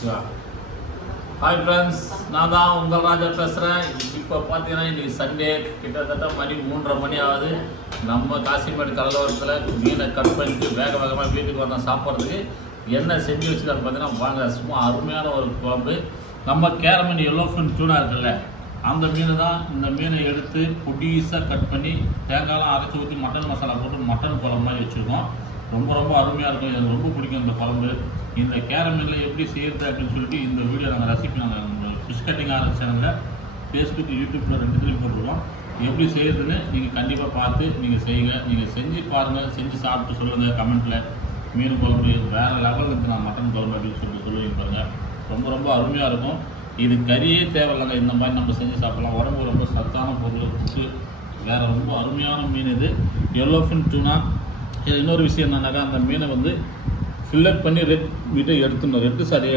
Hi friends, நான் தான் உங்கள் ராஜா பேசுகிறேன். இப்போ பார்த்தீங்கன்னா இன்றைக்கி சண்டே, கிட்டத்தட்ட மணி 3:30 மணி ஆகுது. நம்ம காசிமேடு கடலோரத்தில் மீனை கட் பண்ணிட்டு வேக வேகமாக வீட்டுக்கு வந்தோம் சாப்பிட்றதுக்கு. என்ன செஞ்சு வச்சுருக்காரு பார்த்தீங்கன்னா, வாங்க சும்மா அருமையான ஒரு குழம்பு. நம்ம கேரமன் எல்லோஃபின் டூனா இருக்குல்ல, அந்த மீன் தான். இந்த மீனை எடுத்து பொடிசாக கட் பண்ணி தேங்காயெலாம் அரைச்சி ஊற்றி மட்டன் மசாலா போட்டு மட்டன் குழம்பு மாதிரி வச்சுருக்கோம். ரொம்ப ரொம்ப அருமையாக இருக்கும். எனக்கு ரொம்ப பிடிக்கும் இந்த குழம்பு. இந்த கேரமீனில் எப்படி செய்கிறது அப்படின்னு சொல்லிட்டு இந்த வீடியோ நாங்கள் ரெசிபி நாங்கள் ஃபிஷ் கட்டிங் ஆகிற சேனலில் ஃபேஸ்புக் யூடியூப்பில் 2 போட்டுருக்கோம். எப்படி செய்கிறதுன்னு நீங்கள் கண்டிப்பாக பார்த்து நீங்கள் செய்யுங்க. நீங்கள் செஞ்சு பாருங்கள், செஞ்சு சாப்பிட்டு சொல்லுங்கள் கமெண்ட்டில். மீன் குழம்பு வேறு லெவலில் இருக்குது, நான் மட்டன் குழம்பு அப்படின்னு சொல்லிட்டு சொல்லுவீங்க பாருங்கள். ரொம்ப ரொம்ப அருமையாக இருக்கும். இது கறியே தேவையில்லைங்க, இந்த மாதிரி நம்ம செஞ்சு சாப்பிட்லாம். உடம்பு ரொம்ப சத்தான பொருள், புட்டு வேறு ரொம்ப அருமையான மீன் இது எல்லோஃபின் டூனா. இன்னொரு விஷயம் என்னன்னாக்கா, அந்த மீனை வந்து ஃபில்லப் பண்ணி ரெட் மீட்டை எடுத்துடணும். Red sorry